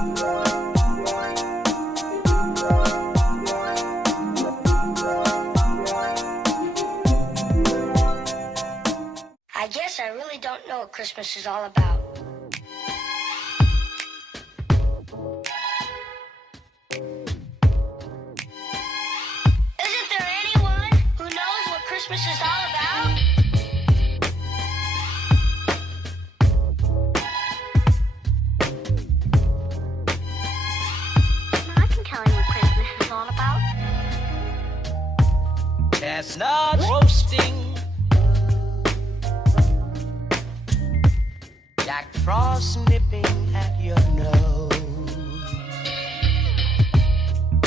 I guess I really don't know what Christmas is all about. Isn't there anyone who knows what Christmas is all about? I can tell you what Christmas is all about. Chestnuts roasting, Jack Frost nipping at your nose.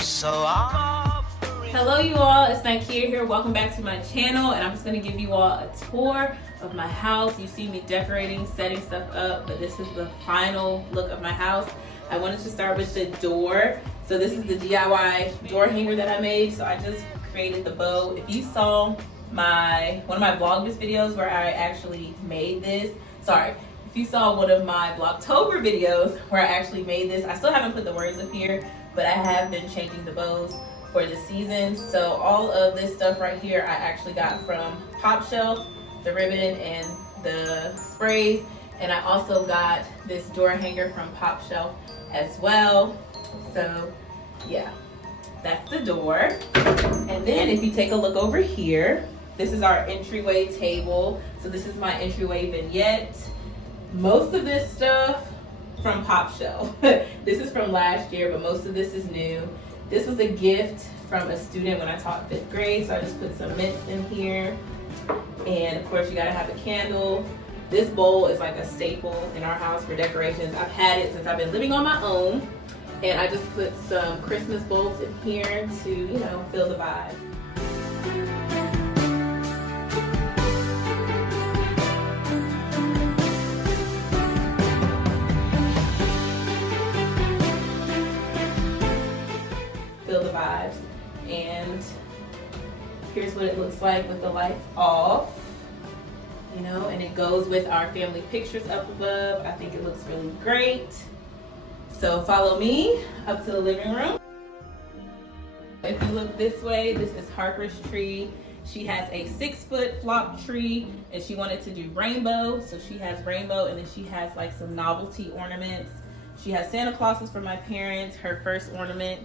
So offering. Hello you all, it's Nikea here. Welcome back to my channel, and I'm just going to give you all a tour of my house. You see me decorating, setting stuff up, but this is the final look of my house. I wanted to start with the door. So this is the DIY door hanger that I made. So I just created the bow. If you saw one of my Vlogmas videos where I actually made this, if you saw one of my Vlogtober videos where I actually made this, I still haven't put the words up here, but I have been changing the bows for the season. So all of this stuff right here I actually got from Pop Shelf, the ribbon and the sprays, and I also got this door hanger from Pop Shelf as well. So yeah, that's the door. And then if you take a look over here, this is our entryway table. So this is my entryway vignette. Most of this stuff from Pop Shelf. This is from last year, but most of this is new. This was a gift from a student when I taught 5th grade, so I just put some mints in here. And of course you gotta have a candle. This bowl is like a staple in our house for decorations. I've had it since I've been living on my own. And I just put some Christmas bulbs in here to, you know, fill the vibe. Fill the vibes. And here's what it looks like with the lights off. You know, and it goes with our family pictures up above. I think it looks really great. So follow me up to the living room. If you look this way, this is Harper's tree. She has a 6-foot flop tree and she wanted to do rainbow. So she has rainbow, and then she has like some novelty ornaments. She has Santa Clauses for my parents, her first ornament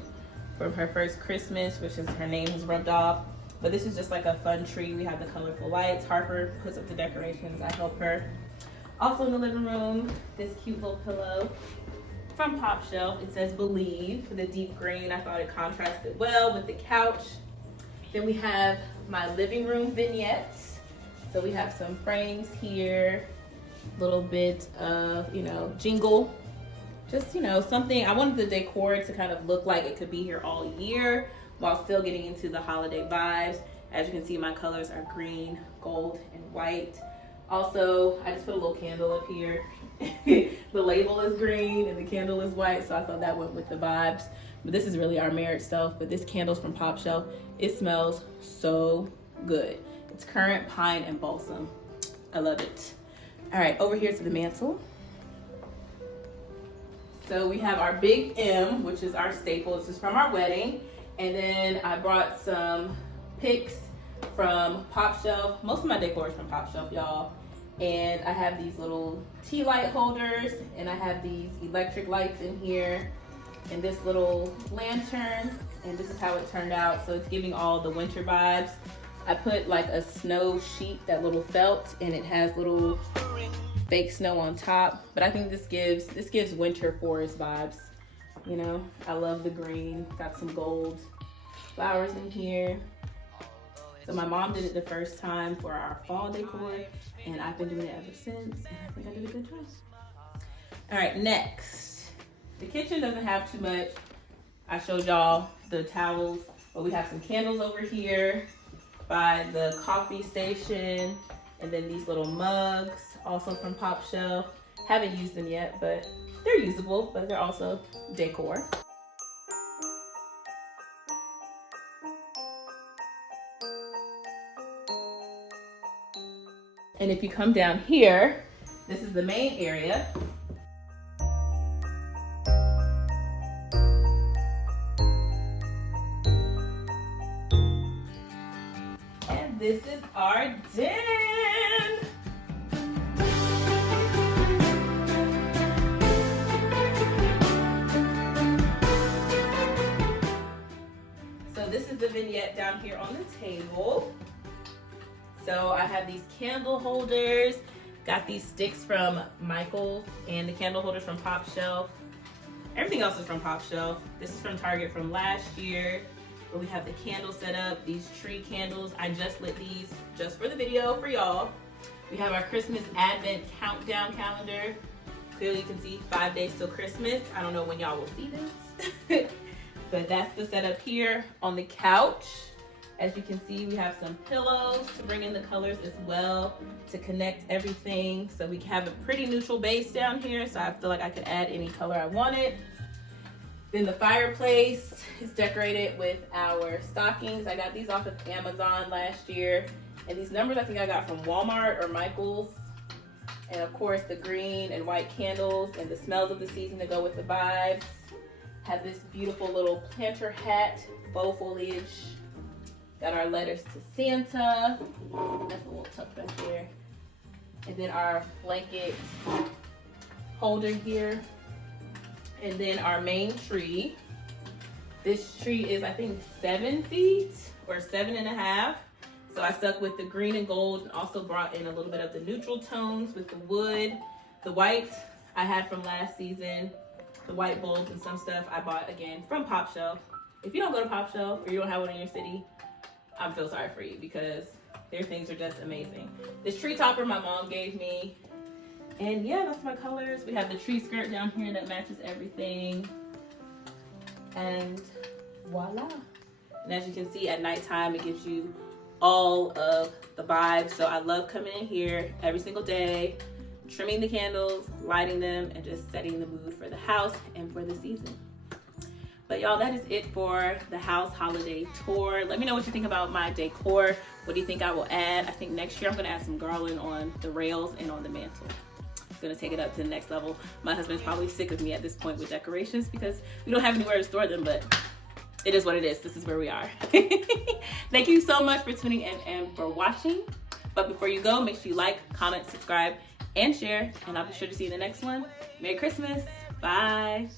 from her first Christmas, which is her name is rubbed off. But this is just like a fun tree. We have the colorful lights. Harper puts up the decorations, I help her. Also in the living room, this cute little pillow from Pop Shelf. It says Believe, the deep green. I thought it contrasted well with the couch. Then we have my living room vignettes. So we have some frames here, a little bit of, you know, jingle. Just, you know, something. I wanted the decor to kind of look like it could be here all year while still getting into the holiday vibes. As you can see, my colors are green, gold, and white. Also, I just put a little candle up here. The label is green and the candle is white, so I thought that went with the vibes. But this is really our marriage stuff, but this candle's from Pop Shelf. It smells so good. It's currant, pine, and balsam. I love it. All right, over here to the mantle. So we have our big M, which is our staple. This is from our wedding. And then I brought some picks from Pop Shelf. Most of my decor is from Pop Shelf, y'all. And I have these little tea light holders, and I have these electric lights in here, and this little lantern, and this is how it turned out. So it's giving all the winter vibes. I put like a snow sheet, that little felt, and it has little fake snow on top. But I think this gives winter forest vibes. You know, I love the green. Got some gold flowers in here. So my mom did it the first time for our fall decor, and I've been doing it ever since, and I think I did a good job. All right, next. The kitchen doesn't have too much. I showed y'all the towels, but we have some candles over here by the coffee station, and then these little mugs, also from Pop Shelf. Haven't used them yet, but they're usable, but they're also decor. And if you come down here, this is the main area. this is our den. So this is the vignette down here on the table. So I have these candle holders, got these sticks from Michael's, and the candle holders from Pop Shelf. Everything else is from Pop Shelf. This is from Target from last year. But we have the candle set up, these tree candles. I just lit these just for the video for y'all. We have our Christmas Advent countdown calendar. Clearly you can see 5 days till Christmas. I don't know when y'all will see this. But that's the setup here on the couch. As you can see, we have some pillows to bring in the colors as well to connect everything. So we have a pretty neutral base down here. So I feel like I could add any color I wanted. Then the fireplace is decorated with our stockings. I got these off of Amazon last year. And these numbers I think I got from Walmart or Michael's. And of course the green and white candles and the smells of the season to go with the vibes. Have this beautiful little planter hat, faux foliage. Got our letters to Santa. That's a little tucked back there. And then our blanket holder here. And then our main tree. This tree is, I think, 7 feet or 7.5. So I stuck with the green and gold and also brought in a little bit of the neutral tones with the wood. The white I had from last season. The white bulbs and some stuff I bought again from Pop Shelf. If you don't go to Pop Shelf or you don't have one in your city, I feel sorry for you because their things are just amazing. This tree topper my mom gave me. And yeah, that's my colors. We have the tree skirt down here that matches everything. And voila. And as you can see at nighttime, it gives you all of the vibes. So I love coming in here every single day, trimming the candles, lighting them, and just setting the mood for the house and for the season. But y'all, that is it for the house holiday tour. Let me know what you think about my decor. What do you think I will add? I think next year I'm gonna add some garland on the rails and on the mantle. I'm gonna take it up to the next level. My husband's probably sick of me at this point with decorations because we don't have anywhere to store them, but it is what it is. This is where we are. Thank you so much for tuning in and for watching. But before you go, make sure you like, comment, subscribe, and share. And I'll be sure to see you in the next one. Merry Christmas. Bye.